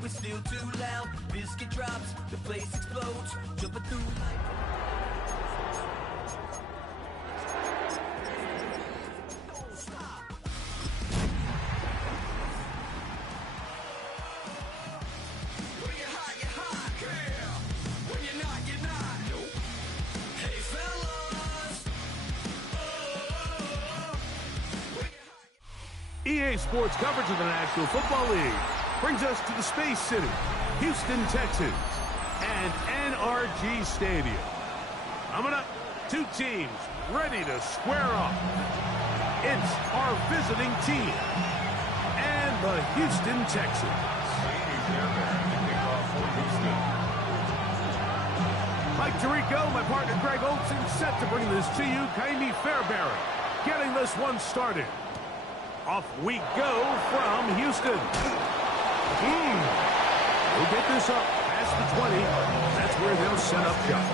and we're still too loud. Biscuit drops, the place explodes, jumping through like... EA Sports coverage of the National Football League brings us to the Space City, Houston, Texas, and NRG Stadium. Coming up, two teams ready to square off. It's our visiting team and the Houston Texans. Mike Tirico, my partner Greg Olson, set to bring this to you. Kaimi Fairbairn getting this one started. Off we go from Houston. We'll get this up past the 20. That's where they'll set up shop.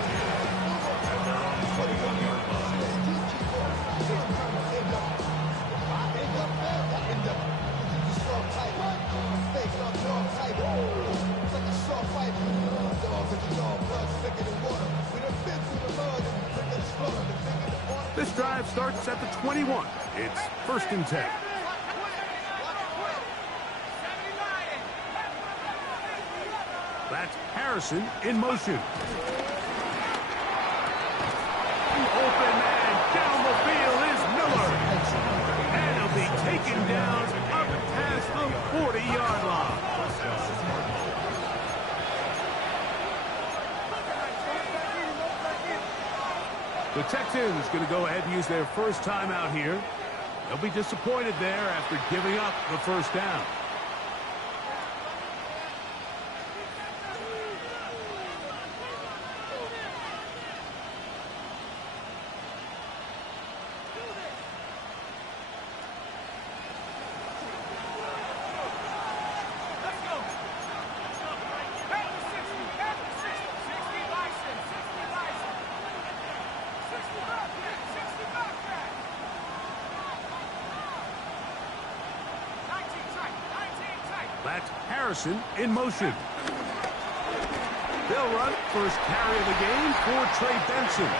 This drive starts at the 21. It's 1st and 10. That's Harrison in motion. Open man down the field is Miller. And he'll be taken down up past the 40-yard line. The Texans going to go ahead and use their first timeout here. They'll be disappointed there after giving up the first down. That's Harrison in motion. They'll run first carry of the game for Trey Benson.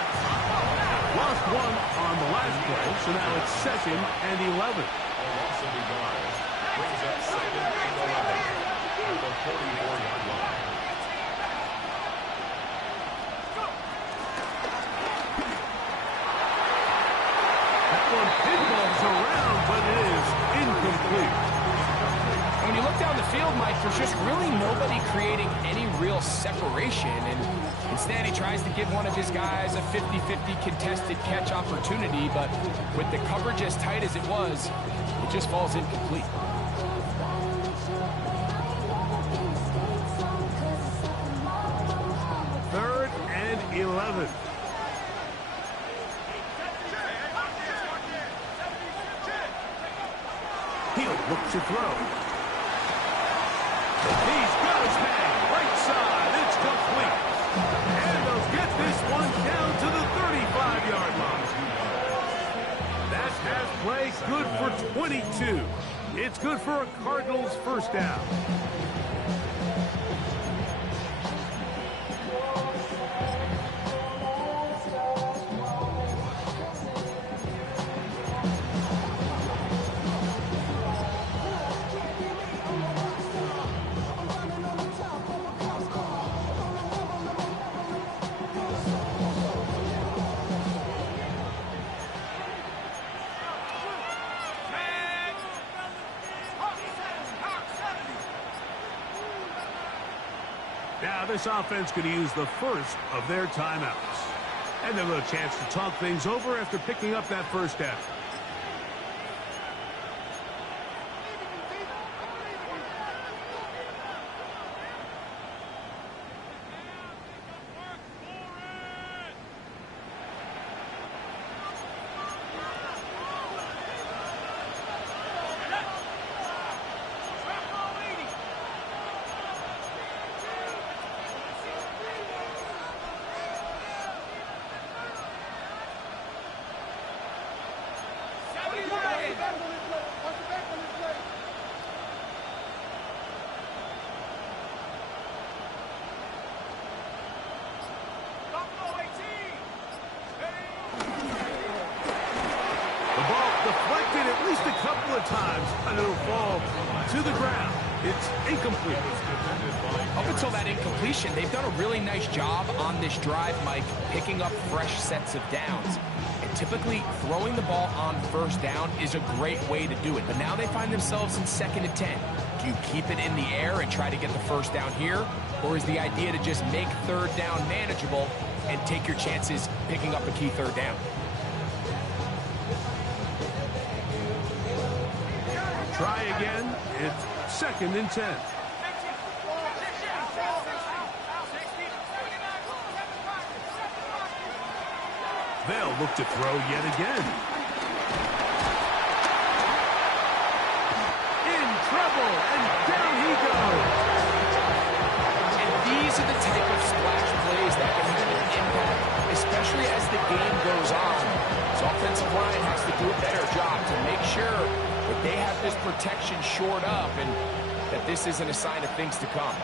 Lost one on the last play, so now it's 2nd and 11. Brings up 2nd and 11 at the 44-yard line. That one pinballs around, but it is incomplete. When you look down the field, Mike, there's just really nobody creating any real separation. And instead, he tries to give one of his guys a 50-50 contested catch opportunity. But with the coverage as tight as it was, it just falls incomplete. Third and 11. He'll look to throw. He's got his man, right side, it's complete. And they'll get this one down to the 35-yard line. That has play good for 22. It's good for a Cardinals first down. Now this offense going to use the first of their timeouts. And they'll have a chance to talk things over after picking up that first down. to the ground. It's incomplete. Up until that incompletion, they've done a really nice job on this drive, Mike, picking up fresh sets of downs. And typically, throwing the ball on first down is a great way to do it. But now they find themselves in 2nd and 10. Do you keep it in the air and try to get the first down here? Or is the idea to just make 3rd down manageable and take your chances picking up a key 3rd down? Try again. It's 2nd and 10. They'll look to throw yet again. In trouble, and down he goes. And these are the type of splash plays that can have an impact, especially as the game goes on. So offensive line has to do a better job to make sure that they have this protection shored up and that this isn't a sign of things to come.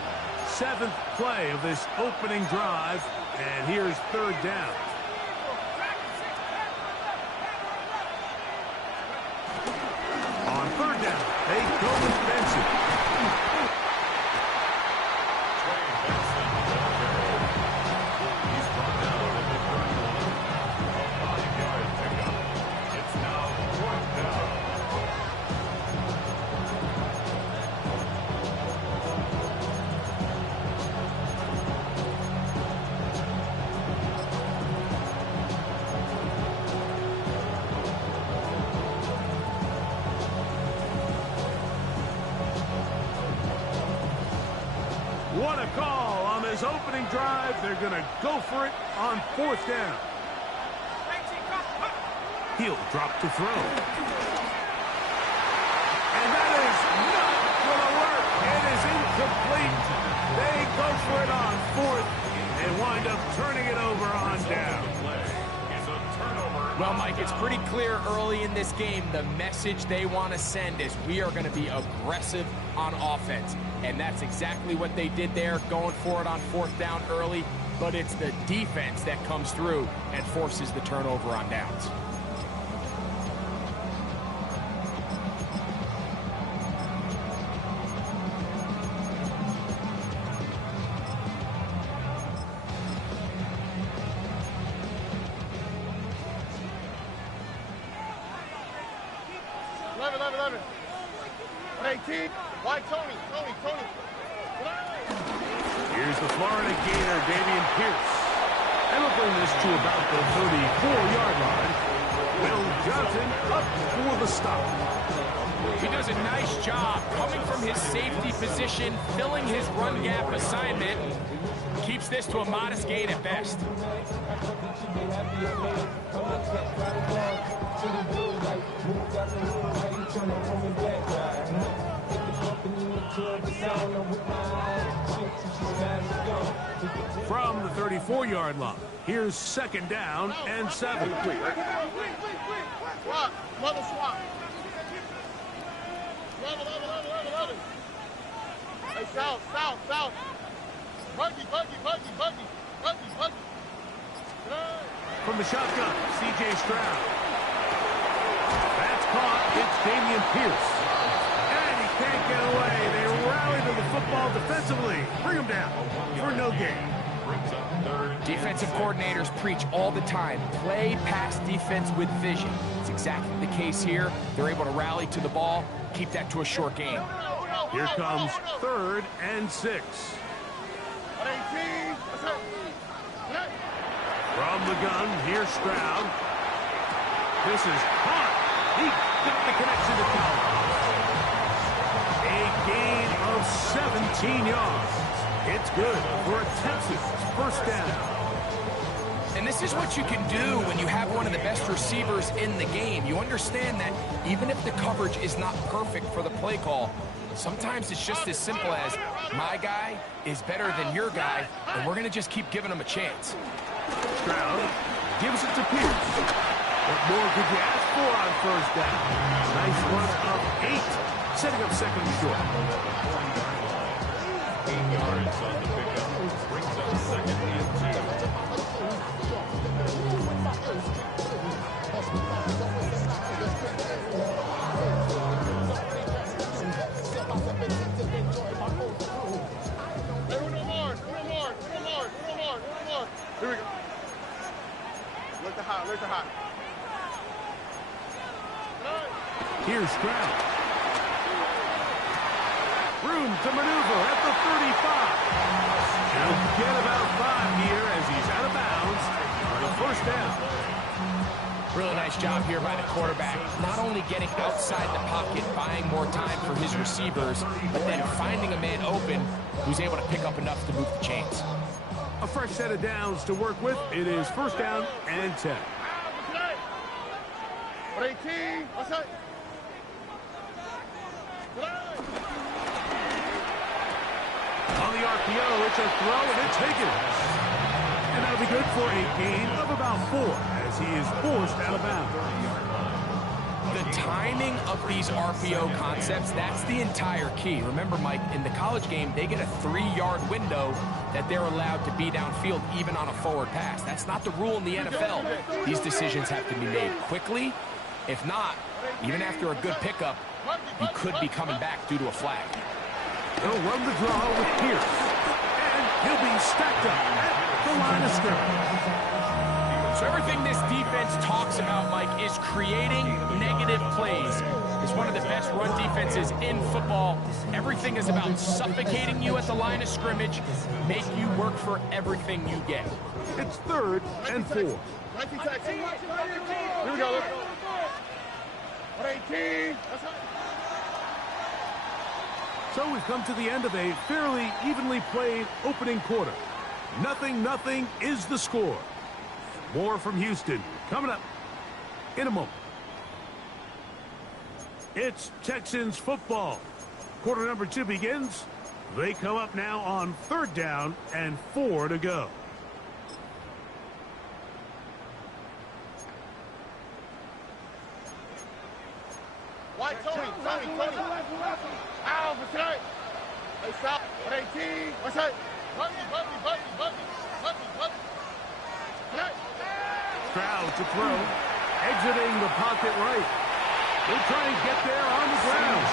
7th play of this opening drive, and here's 3rd down. On 3rd down, they go defensive. What a call on this opening drive. They're going to go for it on 4th down. He'll drop to throw. And that is not going to work. It is incomplete. They go for it on 4th and wind up turning it over on down. Well, Mike, it's pretty clear early in this game the message they want to send is we are going to be aggressive on offense. And that's exactly what they did there, going for it on 4th down early. But it's the defense that comes through and forces the turnover on downs. Here's the Florida Gator, Dameon Pierce. And we'll bring this to about the 34-yard line. Will Johnson up for the stop. He does a nice job coming from his safety position, filling his run gap assignment. Keeps this to a modest gain at best. From the 34-yard line, here's 2nd down and 7. Swap. Level swap. Level. Hey, south. Buggy. From the shotgun, C.J. Stroud. That's caught. It's Dameon Pierce. And he can't get away. They rally to the football defensively. Bring him down for no gain. Defensive coordinators preach all the time, play pass defense with vision. It's exactly the case here. They're able to rally to the ball, keep that to a short game. Here comes 3rd and 6. From the gun, here's Stroud. This is hot. He got the connection to Collins. A gain of 17 yards. It's good for a Texas 1st down. And this is what you can do when you have one of the best receivers in the game. You understand that even if the coverage is not perfect for the play call, sometimes it's just as simple as my guy is better than your guy, and we're going to just keep giving him a chance. Stroud gives it to Pierce. What more could you ask for on 1st down? Nice run of 8, setting up 2nd and short. 8 yards on the pickup. Brings up 2nd and 2. Here we go. Look the hot, look the hot. Here's Stroud. Room to maneuver at the 35. He'll get about 5 here as he's out of bounds for the first down. Really nice job here by the quarterback. Not only getting outside the pocket, buying more time for his receivers, but then finding a man open who's able to pick up enough to move the chains. A fresh set of downs to work with. It is first down and 10. 18. What's that? On the RPO, it's a throw, and it's taken. And that'll be good for a gain of about 4 as he is forced out of bounds. The timing of these RPO concepts, that's the entire key. Remember, Mike, in the college game, they get a 3-yard window that they're allowed to be downfield even on a forward pass. That's not the rule in the NFL. These decisions have to be made quickly. If not, even after a good pickup, he could be coming back due to a flag. They'll run the draw with Pierce. And he'll be stacked up at the line of scrimmage. So everything this defense talks about, Mike, is creating negative plays. It's one of the best run defenses in football. Everything is about suffocating you at the line of scrimmage, make you work for everything you get. It's 3rd and 4. 19 tags. Here we go. 18. So we've come to the end of a fairly evenly played opening quarter. 0-0 is the score. More from Houston coming up in a moment. It's Texans football. Quarter number 2 begins. They come up now on 3rd down and 4 to go. White, Tony. Ow, what's that? Hey, stop. 18. What's that? Button. Stroud to throw. Exiting the pocket right. They'll try and get there on the ground.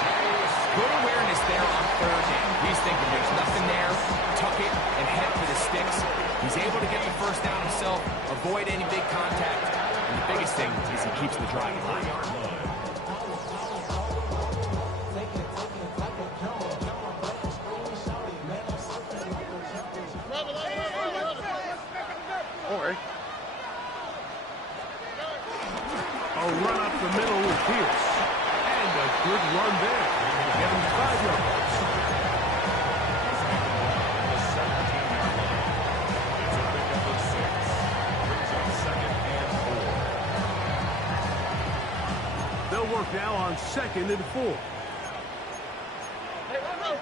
Good awareness there on 3rd down. He's thinking there's nothing there. Tuck it and head for the sticks. He's able to get the first down himself, avoid any big contact. And the biggest thing is he keeps the drive alive. A run up the middle with Pierce. And a good run there. Get him 5 yards. They'll work now on 2nd and 4. Hey, run.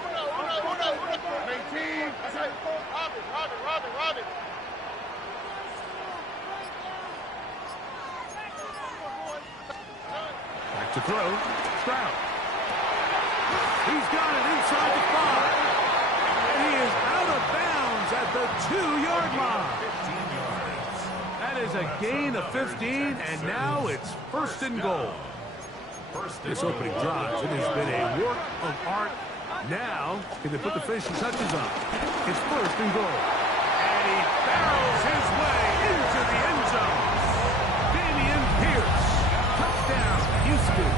18. That's right. Robin. Back to throw. Stroud. He's got it inside the 5. And he is out of bounds at the 2-yard line. 15 yards. That is a gain of 15, and now it's 1st and goal. This opening drive, it has been a work of art. Now, can they put the finishing touches on? It's 1st and goal. And he barrels his way into the end zone. Damian Pierce. Touchdown, Houston.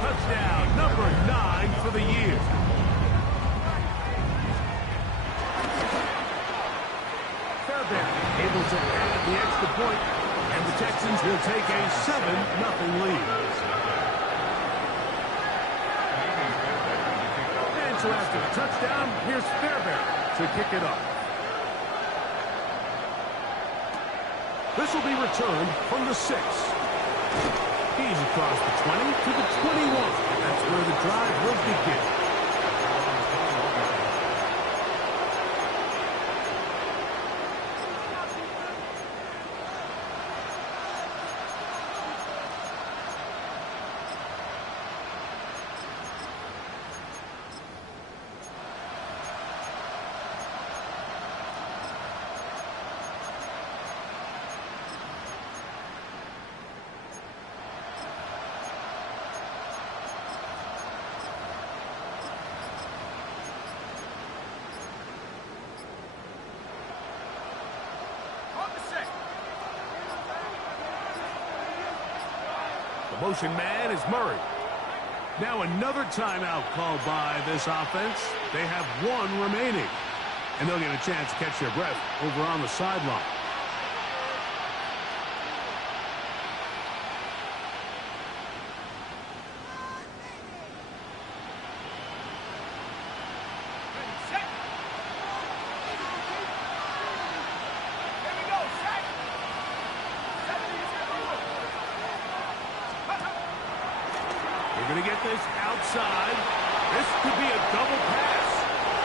Touchdown number 9 for the year. Fairbairn able to add the extra point, and the Texans will take a 7-0 lead. And so after the touchdown, here's Fairbairn to kick it off. This will be returned from the 6. He's across the 20 to the 21. That's where the drive will begin. The motion man is Murray. Now another timeout called by this offense. They have one remaining. And they'll get a chance to catch their breath over on the sideline. They're going to get this outside. This could be a double pass.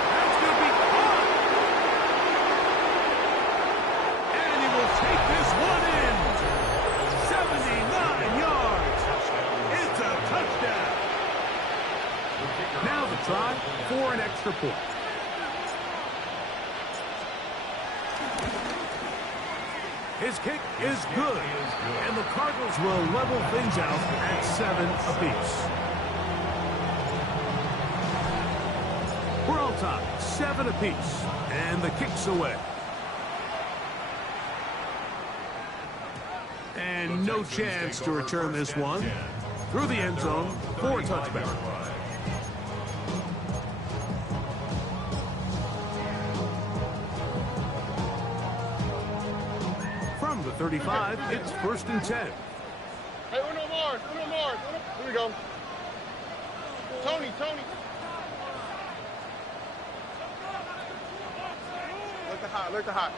That's going to be caught. And he will take this one in. 79 yards. It's a touchdown. Now the try for an extra point. His kick is good, and the Cardinals will level things out at 7 apiece. We're all tied, 7 apiece, and the kick's away. And no chance to return this one through the end zone for a touchback. From the 35, it's 1st and 10. Hey, Uno Mars. Here we go. Tony. Look the hot.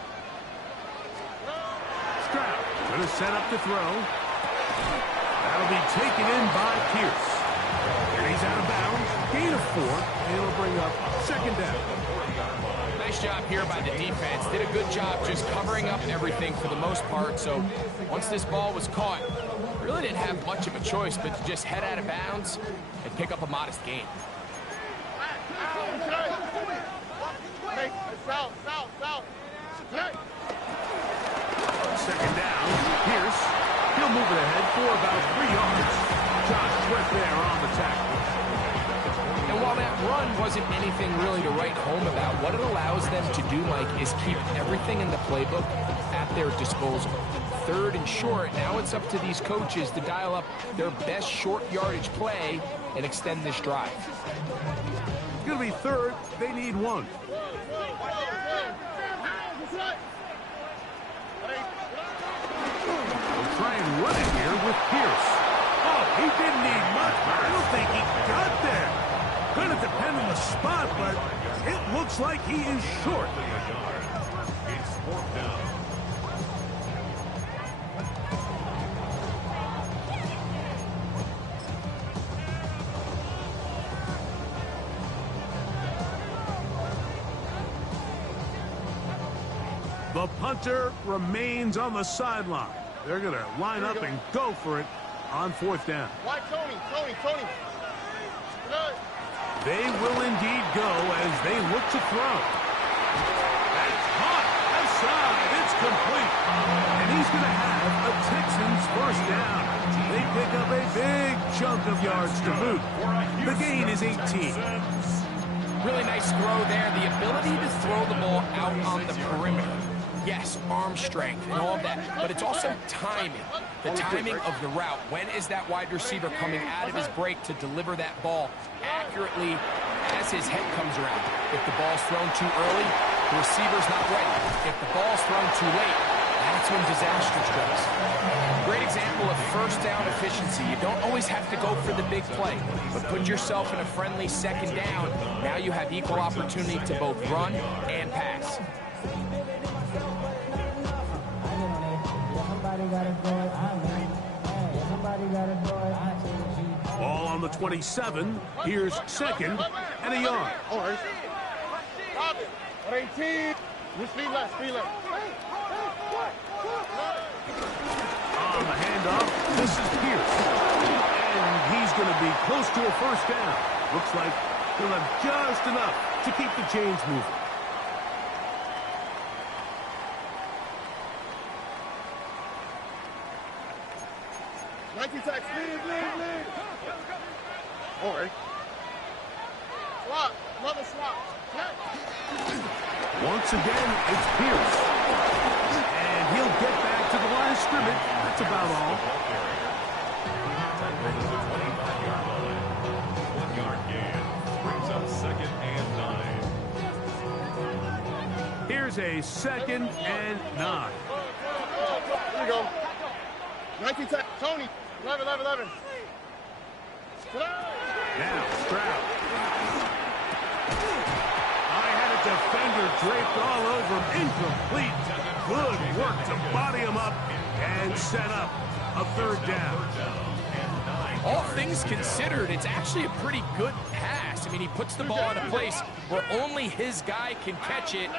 Stroud going to set up to throw. That'll be taken in by Pierce. And he's out of bounds. Gain of 4. And it'll bring up 2nd down. Nice job here by the defense. Did a good job just covering up everything for the most part. So once this ball was caught, really didn't have much of a choice but to just head out of bounds and pick up a modest gain. Hey, south. 2nd down. Pierce. He'll move it ahead for about 3 yards. Josh Swift there on the tackle. And while that run wasn't anything really to write home about, what it allows them to do, Mike, is keep everything in the playbook at their disposal. 3rd and short, now it's up to these coaches to dial up their best short yardage play and extend this drive. It's going to be 3rd. They need 1. They'll try and run it here with Pierce. Oh, he didn't need much. I don't think he got there. Going to depend on the spot, but it looks like he is short. It's 4th down. The punter remains on the sideline. They're going to line up and go for it on 4th down. Why Tony? They will indeed go as they look to throw. That's hot. Outside. It's complete. And he's going to have a Texans 1st down. They pick up a big chunk of yards to boot. The gain is 18. Really nice throw there. The ability to throw the ball out on the perimeter. Yes, arm strength and all of that, but it's also timing. The timing of the route. When is that wide receiver coming out of his break to deliver that ball accurately as his head comes around? If the ball's thrown too early, the receiver's not ready. If the ball's thrown too late, that's when disaster strikes. Great example of 1st down efficiency. You don't always have to go for the big play, but put yourself in a friendly 2nd down. Now you have equal opportunity to both run and pass. Ball on the 27. Here's 2nd and a yard. All right. Stop it. 18. Speed left. On the handoff, this is Pierce. And he's going to be close to a 1st down. Looks like he'll have just enough to keep the chains moving. Lead. All right. Swap. Another swap. Once again, it's Pierce. And he'll get back to the line of scrimmage. That's about all. Tackled at the 25-yard line. 1-yard gain. Brings up 2nd and 9. Here's a 2nd and 9. Here we go. 19 tech. Tony. 11. Now Stroud. I had a defender draped all over him. Incomplete. Good work to body him up and set up a 3rd down. All things considered, it's actually a pretty good pass. I mean, he puts the ball in a place where only his guy can catch it.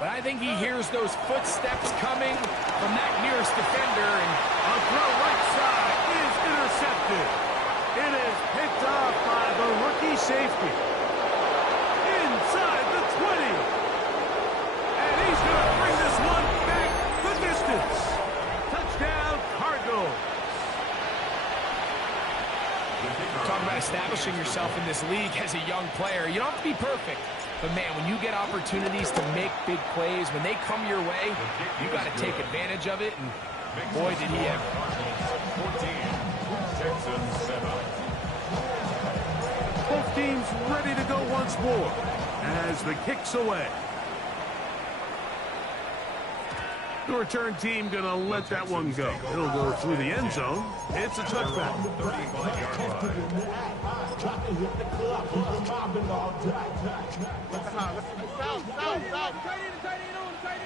But I think he hears those footsteps coming from that nearest defender. And a throw right side is intercepted. It is picked off by the rookie safety. Inside the 20. And he's going to bring this one back the distance. Touchdown, Cardinals. talk about establishing yourself in this league as a young player. You don't have to be perfect. But, man, when you get opportunities to make big plays, when they come your way, you got to take advantage of it. And, boy, did he ever. 14, Texans 7. Both teams ready to go once more as the kick's away. The return team going to let that one go. It'll go through the end zone. It's a touchback. 35-yard line.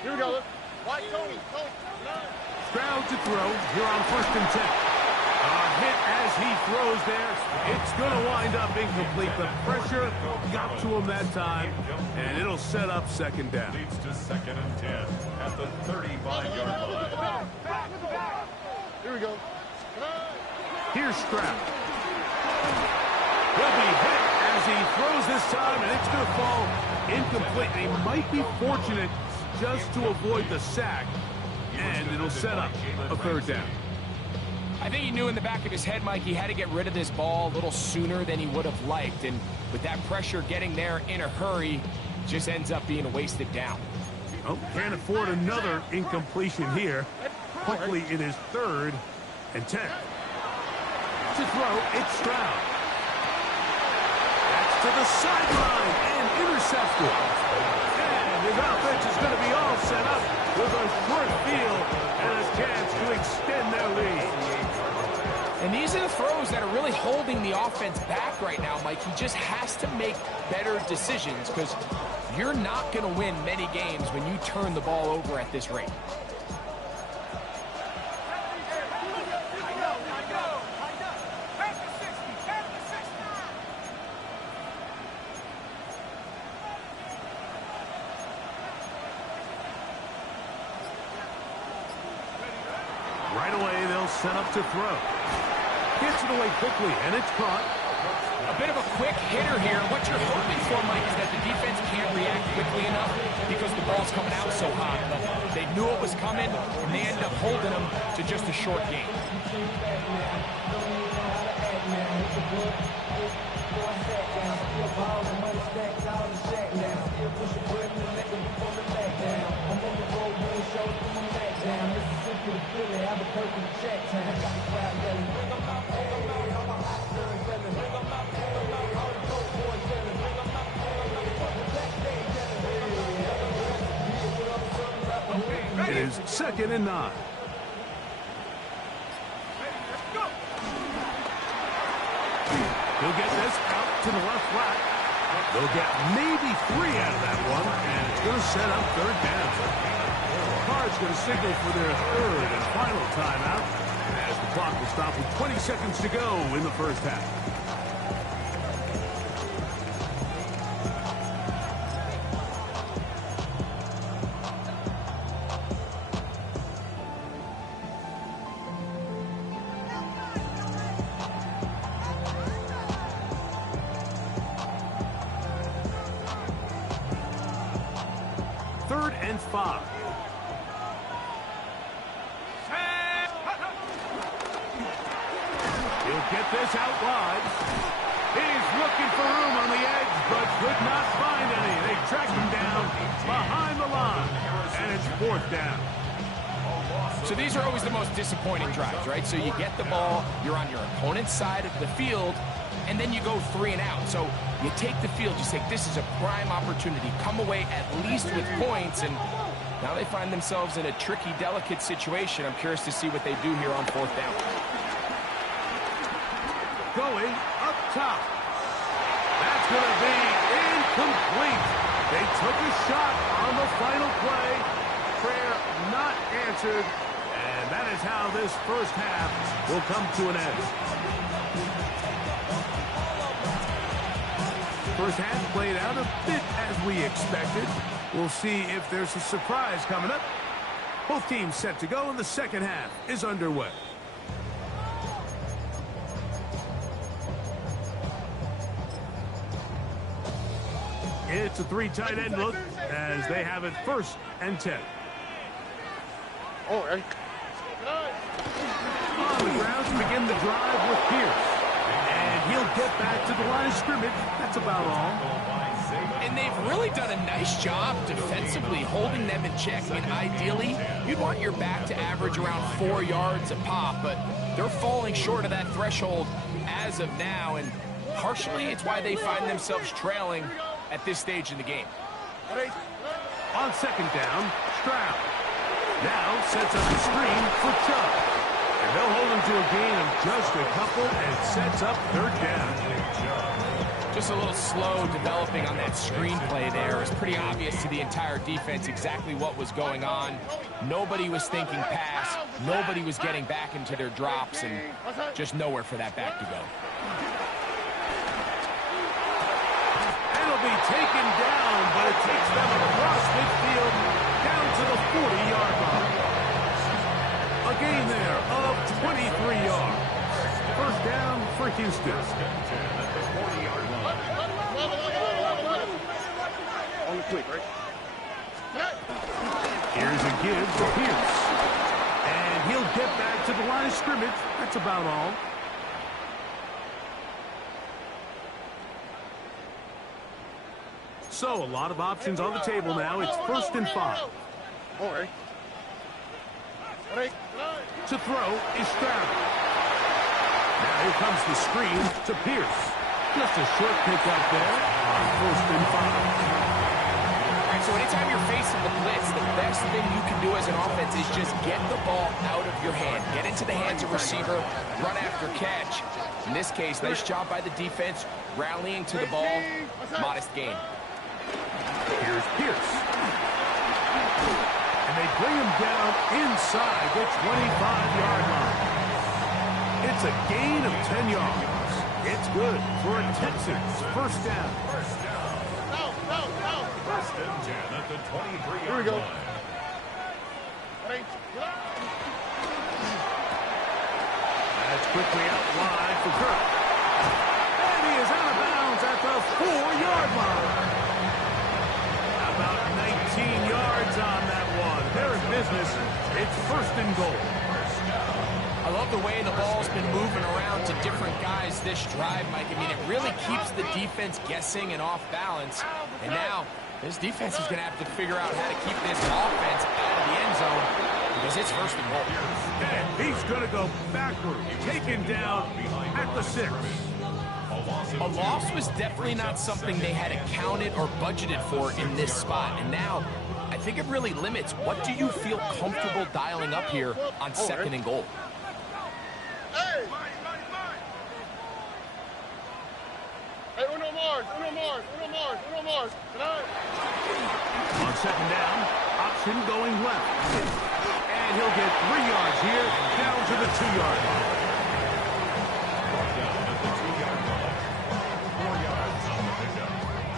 Here we go. White Tony. Stroud to throw here on 1st and 10. A hit as he throws there. It's going to wind up incomplete. The pressure got to him that time, and it'll set up 2nd down. Leads to 2nd and 10 at the 35-yard line. Here we go. Here's Stroud. He'll be hit as he throws this time, and it's going to fall incomplete. They might be fortunate just to avoid the sack, and it'll set up a 3rd down. I think he knew in the back of his head, Mike, he had to get rid of this ball a little sooner than he would have liked. And with that pressure getting there in a hurry, just ends up being a wasted down. Oh, can't afford another incompletion here. Quickly, it is 3rd and 10. To throw, it's Stroud. That's to the sideline and intercepted. And his offense is going to be all set up with a short field and a chance to extend their lead. And these are the throws that are really holding the offense back right now, Mike. He just has to make better decisions because you're not going to win many games when you turn the ball over at this rate. Right away, they'll set up to throw. Gets it away quickly, and it's caught. A bit of a quick hitter here. What you're hoping for, Mike, is that the defense can't react quickly enough because the ball's coming out so hot. But they knew it was coming, and they end up holding them to just a short gain. It is 2nd and 9. He'll get this out to the left flat. They'll get maybe 3 out of that one, and it's going to set up 3rd down. Cards going to signal for their 3rd and final timeout as the clock will stop with 20 seconds to go in the 1st half. Third and 5. He'll get this out wide. He's looking for room on the edge, but could not find any. They track him down behind the line, and it's 4th down. So these are always the most disappointing drives, right? So you get the ball, you're on your opponent's side of the field, and then you go 3 and out. So you take the field, you say, this is a prime opportunity. Come away at least with points, and now they find themselves in a tricky, delicate situation. I'm curious to see what they do here on 4th down. Going up top. That's going to be incomplete. They took a shot on the final play. Prayer not answered. And that is how this first half will come to an end. First half played out a bit as we expected. We'll see if there's a surprise coming up. Both teams set to go, and the second half is underway. It's a 3 tight end look as they have it 1st and 10. Oh, hey. On the ground to begin the drive with Pierce. And he'll get back to the line of scrimmage. That's about all. And they've really done a nice job defensively holding them in check. I mean, ideally, you'd want your back to average around 4 yards a pop, but they're falling short of that threshold as of now, and partially it's why they find themselves trailing at this stage in the game. On 2nd down, Stroud now sets up the screen for Chubb. And they'll hold him to a gain of just a couple and sets up 3rd down. Just a little slow developing on that screenplay there. It's pretty obvious to the entire defense exactly what was going on. Nobody was thinking pass. Nobody was getting back into their drops, and just nowhere for that back to go. It'll be taken down, but it takes them across midfield down to the 40-yard line. A gain there of 23 yards. 1st down for Houston. On the quick, right? Here's a give to Pierce. And he'll get back to the line of scrimmage. That's about all. So, a lot of options on the table now. It's 1st and 5. All right. To throw is Stroud. Now here comes the screen to Pierce. Just a short pick out there on 1st and 5. All right, so anytime you're facing the blitz, the best thing you can do as an offense is just get the ball out of your hand. Get into the hands of receiver, run after catch. In this case, nice job by the defense, rallying to the ball. Modest gain. Here's Pierce. And they bring him down inside the 25-yard line. It's a gain of 10 yards. It's good for a Texans 1st down. First and 10 at the 23-yard Here we go. line. That's quickly out wide for Kirk. And he is out of bounds at the 4-yard line. About 19 yards on that one. They're in business. It's 1st and goal. I love the way the ball's been moving around to different guys this drive, Mike. I mean, it really keeps the defense guessing and off balance. And now, this defense is going to have to figure out how to keep this offense out of the end zone because it's 1st and goal. And he's going to go backward, taken down at the 6. A loss was definitely not something they had accounted or budgeted for in this spot. And now, I think it really limits what do you feel comfortable dialing up here on 2nd and goal. Hey! Hey, uno more. On 2nd down, option going left. And he'll get 3 yards here, down to the 2-yard line. Down at the 2-yard line. 4 yards on the pickup.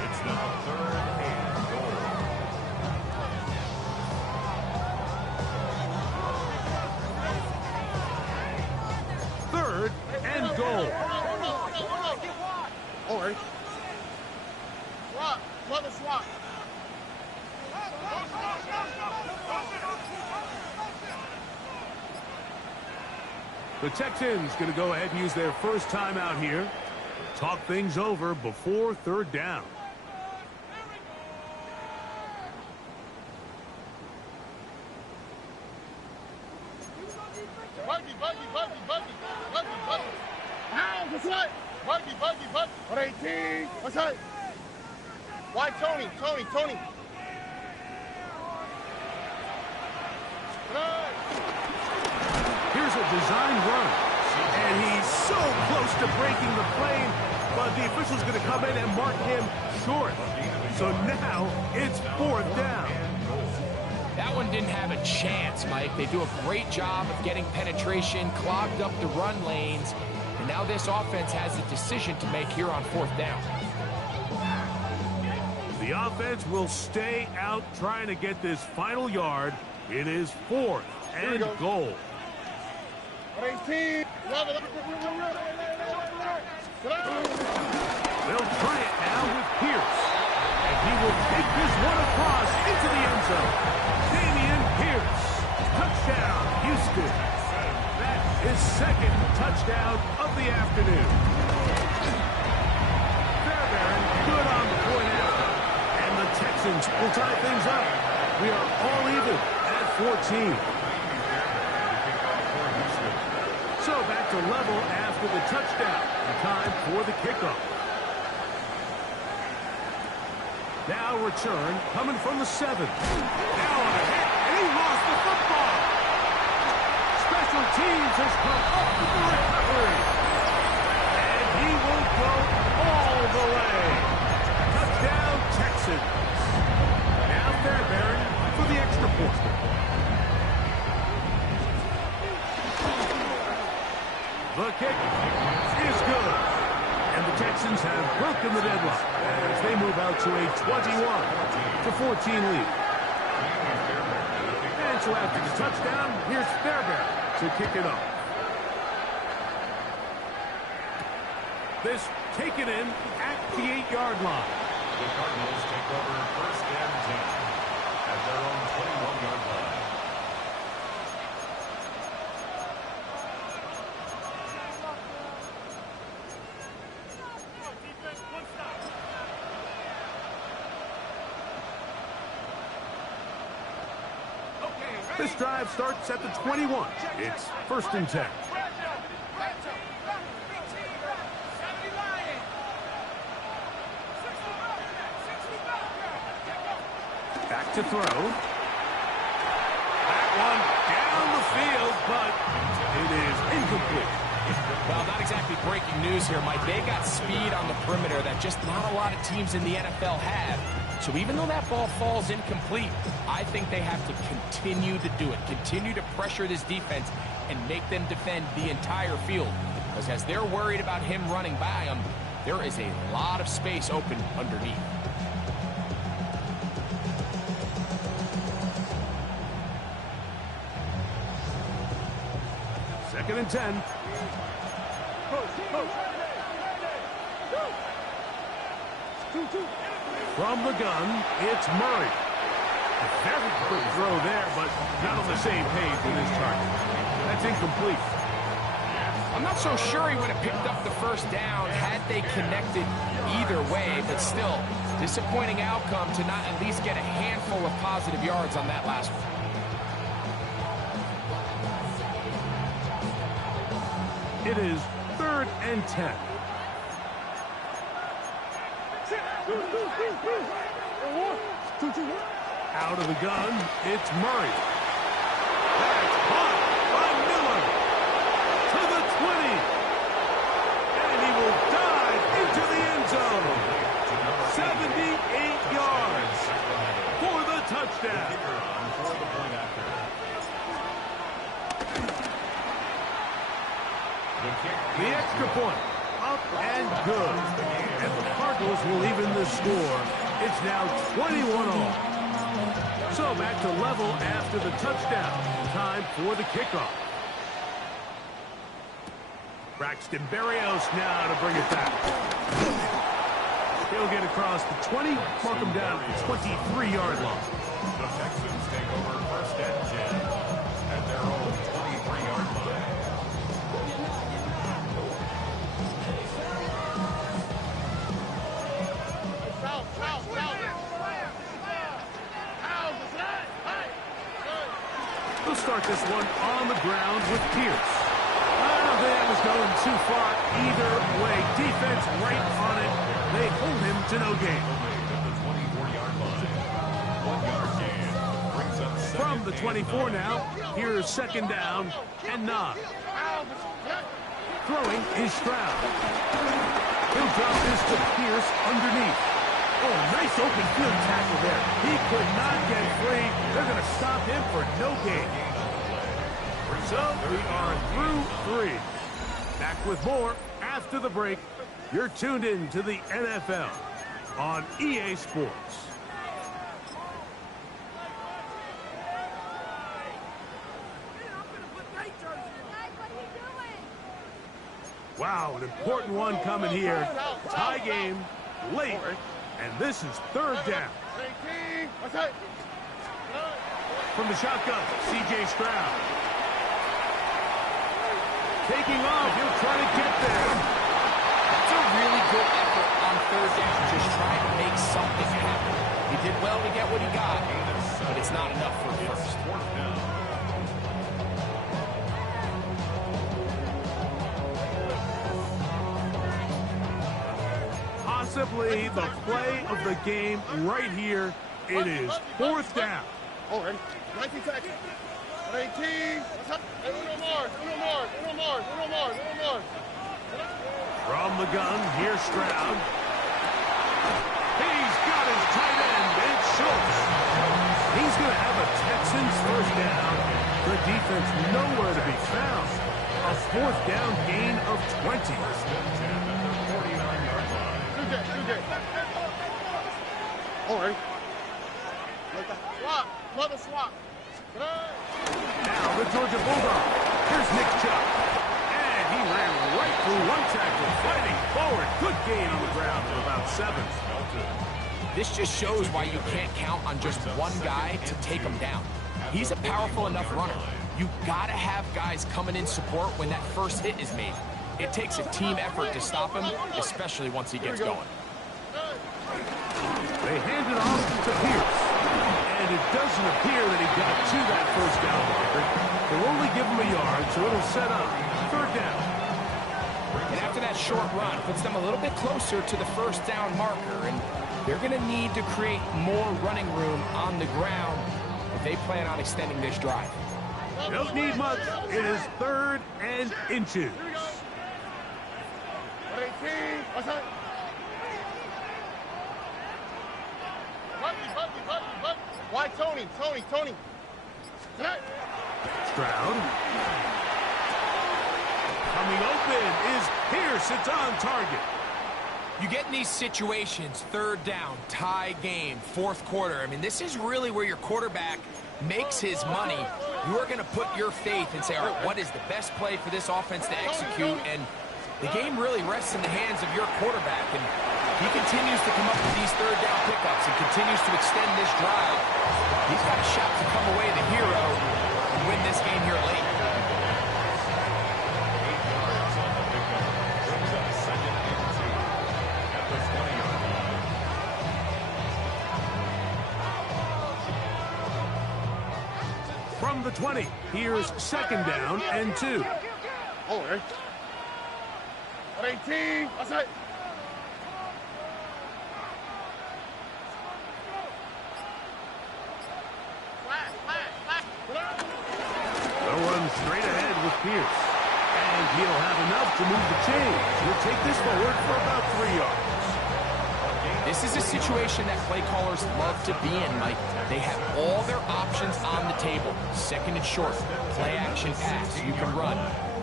It's now 3rd and goal. Third and goal. All right. Swap. Mother swap. The Texans going to go ahead and use their first timeout here. Talk things over before 3rd down. Buggy. Hounds, that's right. Buggy. On 18. What's that? Why Tony? Here's a design run. And he's so close to breaking the plane, but the official's going to come in and mark him short. So now it's 4th down. That one didn't have a chance, Mike. They do a great job of getting penetration, clogged up the run lanes, and now this offense has a decision to make here on 4th down. The offense will stay out trying to get this final yard. It is 4th and goal. 18. They'll try it now with Pierce. And he will take this one across into the end zone. Damian Pierce. Touchdown, Houston. That is 2nd touchdown of the afternoon. Fairbairn good on the point after. And the Texans will tie things up. We are all even at 14. So back to level after the touchdown. Time for the kickoff. Now return coming from the 7. Now on a hit, and he lost the football. Special teams has come up with the recovery. And he will go all the way. Touchdown, Texans. Now Fairbairn for the extra point. The kick is good. And the Texans have broken the deadlock as they move out to a 21-14 lead. And so after the touchdown, here's Fairbairn to kick it off. This taken in at the 8-yard line. The Cardinals take over 1st and 10 at their own 21-yard line. This drive starts at the 21. It's 1st and 10. Back to throw. That one down the field, but it is incomplete. Well, not exactly breaking news here, Mike. They got speed on the perimeter that just not a lot of teams in the NFL have. So even though that ball falls incomplete, I think they have to continue to do it. Continue to pressure this defense and make them defend the entire field. Because as they're worried about him running by them, there is a lot of space open underneath. Second and 10. From the gun, it's Murray. A very good throw there, but not on the same page with his target. That's incomplete. I'm not so sure he would have picked up the 1st down had they connected either way, but still, disappointing outcome to not at least get a handful of positive yards on that last one. It is 3rd and 10. Out of the gun, it's Murray. That's caught by Miller to the 20. And he will dive into the end zone. 78 yards for the touchdown. The extra point, up and good. And the Cardinals will even the score. It's now 21-all. So back to level after the touchdown. Time for the kickoff. Braxton Berrios now to bring it back. He'll get across the 20, mark him down at the 23-yard line. The Texans take over 1st and 10 at their own 23-yard line. They'll start this one on the ground with Pierce. I don't think that was going too far either way. Defense right on it. They hold him to no gain. From the 24 now, here's second down and 9. Throwing is Stroud. He'll drop this to Pierce underneath. Oh, nice open field tackle there. He could not get free. They're going to stop him for no gain. So we are through 3. Back with more after the break. You're tuned in to the NFL on EA Sports. Wow, an important one coming here. Tie game, late, and this is third down. From the shotgun, C.J. Stroud. Taking off, he'll try to get there. That's a really good effort on third down, just trying to make something happen. He did well to get what he got, but it's not enough for first. Possibly the play of the game right here. It is fourth down. Oh, ready? 19 seconds. 18. Uno more. From the gun, here's Stroud. He's got his tight end. It's Schultz. He's going to have a Texans first down. The defense nowhere to be found. A fourth down gain of 20. All right. Swap. Love a swap. Now the Georgia Bulldog. Here's Nick Chubb. And he ran right through one tackle, fighting forward. Good gain on the ground for about 7. This just shows why you can't count on just one guy to take him down. He's a powerful enough runner. You gotta have guys coming in support when that first hit is made. It takes a team effort to stop him, especially once he gets going. They hand it off to Pierce. And it doesn't appear that he got to that first down marker. They'll only give him a yard, so it'll set up third down. And after that short run, puts them a little bit closer to the first down marker. And they're going to need to create more running room on the ground if they plan on extending this drive. Don't need much. It is 3rd and inches. Why Tony? Stroud. Coming open is Pierce. It's on target. You get in these situations, third down, tie game, fourth quarter. I mean, this is really where your quarterback makes his money. You are going to put your faith and say, all right, what is the best play for this offense to execute? And the game really rests in the hands of your quarterback. And he continues to come up with these third down pickups and continues to extend this drive. He's got a shot to come away the hero and win this game here late. From the 20, here's second down and 2. All right. 18. That's it. They'll run straight ahead with Pierce. And he'll have enough to move the chains. He'll take this forward for about 3 yards. This is a situation that play callers love to be in, Mike. They have all their options on the table. Second and short, play action pass, you can run.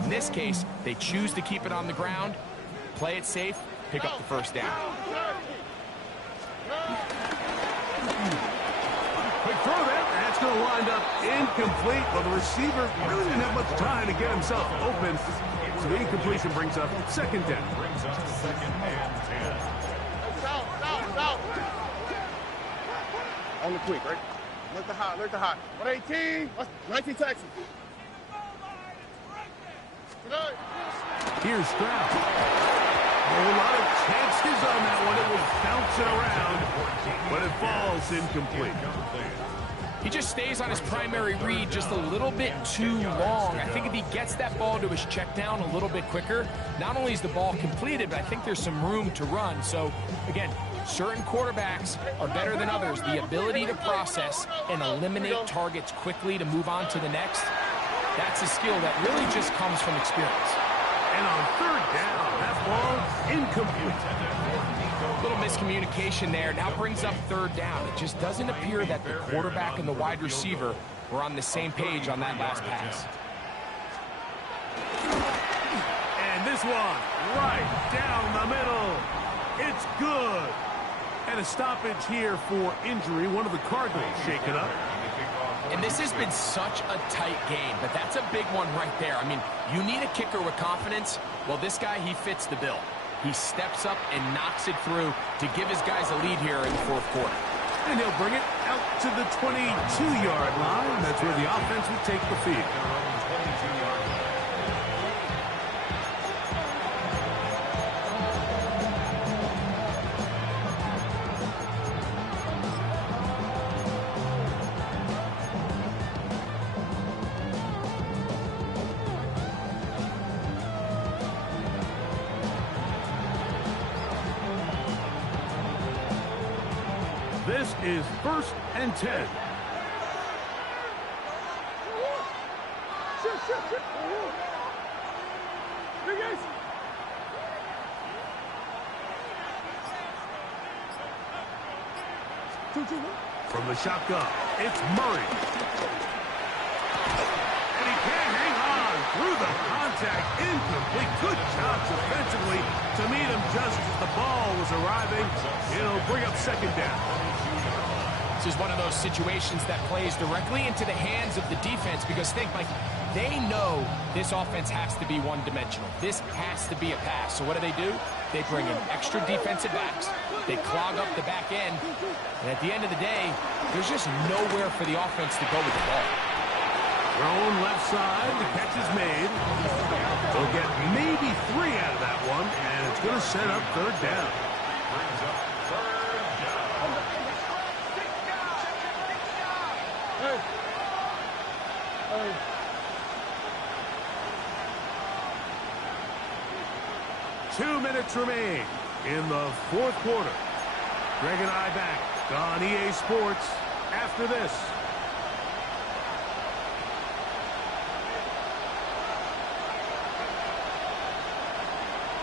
In this case, they choose to keep it on the ground, play it safe, pick up the first down. Quick throw there. That's going to wind up incomplete. Well, the receiver really didn't have much time to get himself open. So the incompletion brings up second down. Out. On the quick, right? Alert the hot. 118. 19 Texans. Here's Stroud. A lot of chances on that one. It was bouncing around, but it falls incomplete. He just stays on his primary read just a little bit too long. I think if he gets that ball to his check down a little bit quicker, not only is the ball completed, but I think there's some room to run. So, again, certain quarterbacks are better than others. The ability to process and eliminate targets quickly to move on to the next, that's a skill that really just comes from experience. And on third down, that ball incomplete. Little miscommunication there. Now brings up third down. It just doesn't appear that the quarterback and the wide receiver were on the same page on that last pass. And this one, right down the middle. It's good. And a stoppage here for injury. One of the Cardinals shaken up. And this has been such a tight game, but that's a big one right there. I mean, you need a kicker with confidence. Well, this guy, he fits the bill. He steps up and knocks it through to give his guys a lead here in the fourth quarter. And he'll bring it out to the 22-yard line. That's where the offense will take the field. This is 1st and 10. From the shotgun, it's Murray. And he can't hang on through the contact. Incomplete. Good job defensively to meet him just as the ball was arriving. It'll bring up second down. This is one of those situations that plays directly into the hands of the defense because think, Mike, they know this offense has to be one-dimensional. This has to be a pass. So what do? They bring in extra defensive backs. They clog up the back end. And at the end of the day, there's just nowhere for the offense to go with the ball. Thrown left side. The catch is made. They'll get maybe 3 out of that one, and it's going to set up third down. Brings up third down. 2 minutes remain in the fourth quarter. Greg and I back on EA Sports after this.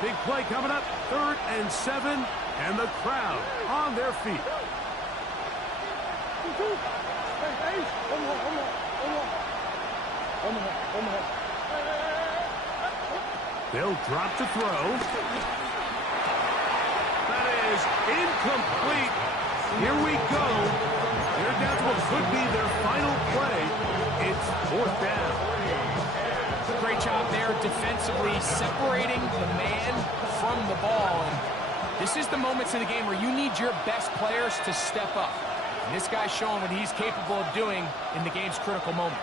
Big play coming up, 3rd and 7, and the crowd on their feet. They'll drop to throw. That is incomplete. Here we go. They're down to what could be their final play. It's 4th down. Great job there defensively, separating the man from the ball. And this is the moments of the game where you need your best players to step up. And this guy's showing what he's capable of doing in the game's critical moment.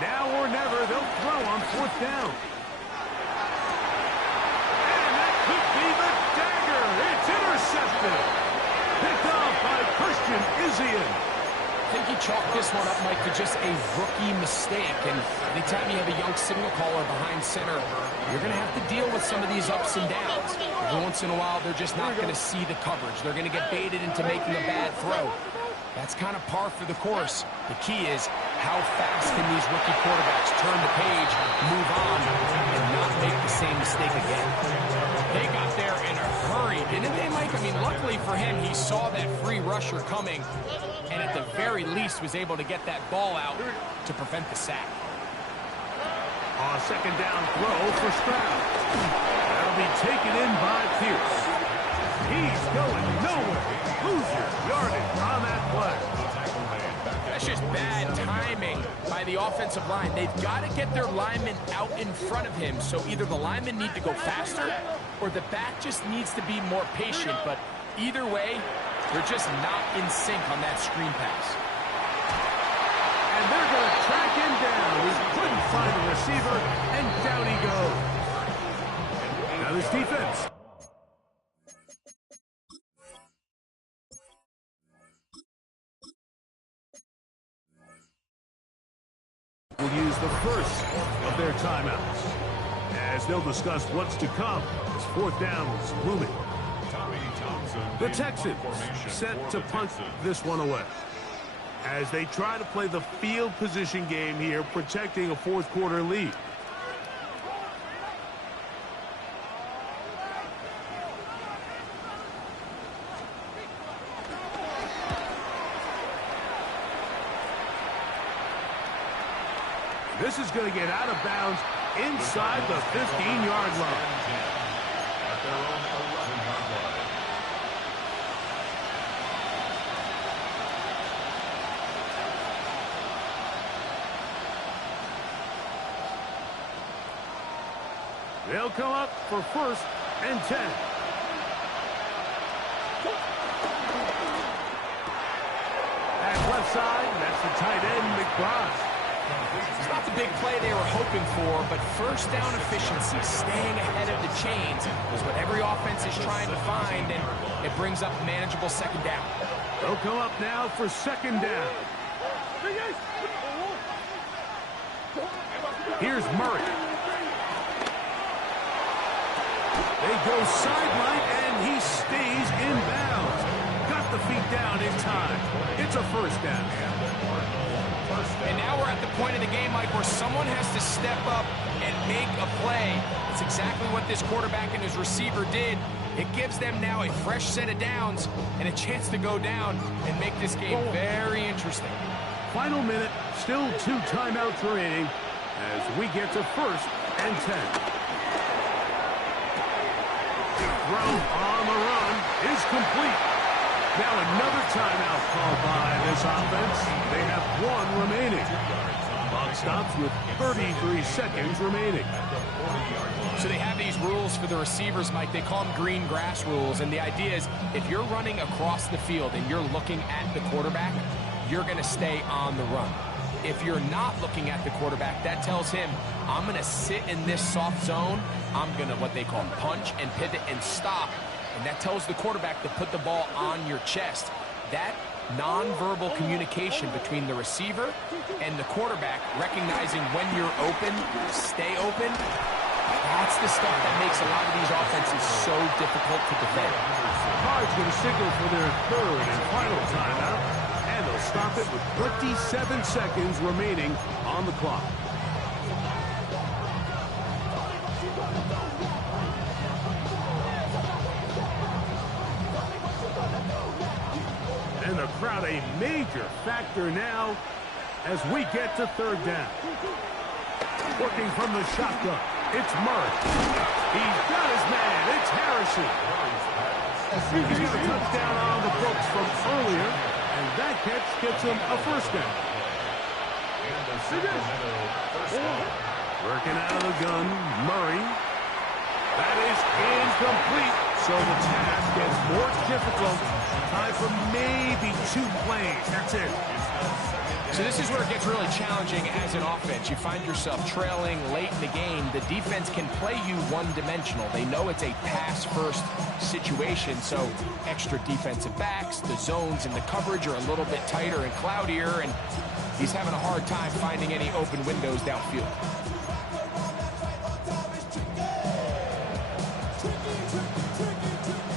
Now or never, they'll throw on 4th down. And that could be the dagger. It's intercepted. Picked off by Christian Izzian. I think he chalked this one up, Mike, to just a rookie mistake. And anytime you have a young signal caller behind center, you're going to have to deal with some of these ups and downs. Every once in a while, they're just not going to see the coverage. They're going to get baited into making a bad throw. That's kind of par for the course. The key is how fast can these rookie quarterbacks turn the page, move on, and not make the same mistake again. They got there in a hurry, didn't they, Mike? I mean, luckily for him, he saw that free rusher coming, and at the very least was able to get that ball out to prevent the sack. On a 2nd down throw for Stroud. That'll be taken in by Pierce. He's going nowhere. Lose your yardage on that play. That's just bad timing by the offensive line. They've got to get their linemen out in front of him, so either the linemen need to go faster or the back just needs to be more patient. But either way, they're just not in sync on that screen pass. And they're going to track him down. He couldn't find the receiver, and down he goes. Now this defense. first of their timeouts, as they'll discuss what's to come as fourth down is looming. The Texans set to punt this one away as they try to play the field position game here, protecting a fourth quarter lead. This is going to get out of bounds inside the 15-yard line. At their own 11-yard line. They'll come up for first and 10. At left side, that's the tight end, McBride. It's not the big play they were hoping for, but first down efficiency, staying ahead of the chains, is what every offense is trying to find, and it brings up manageable second down. They'll come up now for second down. Here's Murray. They go sideline, and he stays in bounds. Got the feet down in time. It's a first down. And now we're at the point of the game, Mike, where someone has to step up and make a play. It's exactly what this quarterback and his receiver did. It gives them now a fresh set of downs and a chance to go down and make this game very interesting. Final minute, still 2 timeouts remaining as we get to first and 10. Throw on the run is complete. Now another timeout called by this offense. They have 1 remaining. Clock stops with 33 seconds remaining. So they have these rules for the receivers, Mike. They call them green grass rules. And the idea is if you're running across the field and you're looking at the quarterback, you're going to stay on the run. If you're not looking at the quarterback, that tells him, I'm going to sit in this soft zone. I'm going to what they call punch and pivot and stop. And that tells the quarterback to put the ball on your chest. That nonverbal communication between the receiver and the quarterback, recognizing when you're open, stay open, that's the stuff that makes a lot of these offenses so difficult to defend. Cards going to signal for their third and final timeout, and they'll stop it with 27 seconds remaining on the clock. And the crowd a major factor now as we get to third down. Working from the shotgun, it's Murray. He's got his man, it's Harrison. He's got a touchdown on the books from earlier, and that catch gets him a first down. Working out of the gun, Murray. That is incomplete, so the task gets more difficult. Time for maybe 2 plays. That's it. So this is where it gets really challenging as an offense. You find yourself trailing late in the game. The defense can play you one-dimensional. They know it's a pass-first situation, so extra defensive backs, the zones and the coverage are a little bit tighter and cloudier, and he's having a hard time finding any open windows downfield.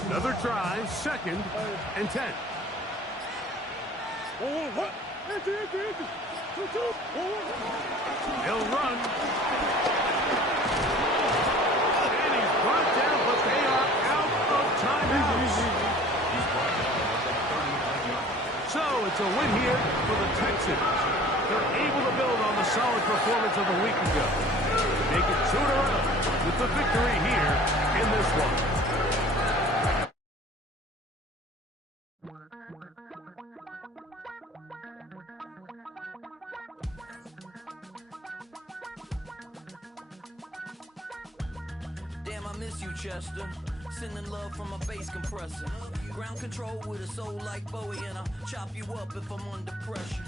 Another try, second and 10. He'll run. And he's brought down, but they are out of timeouts. So it's a win here for the Texans. They're able to build on the solid performance of a week ago. Make it 2 in a row with the victory here in this one. Damn, I miss you, Chester. Sending love from a bass compressor. Ground control with a soul like Bowie, and I'll chop you up if I'm under pressure.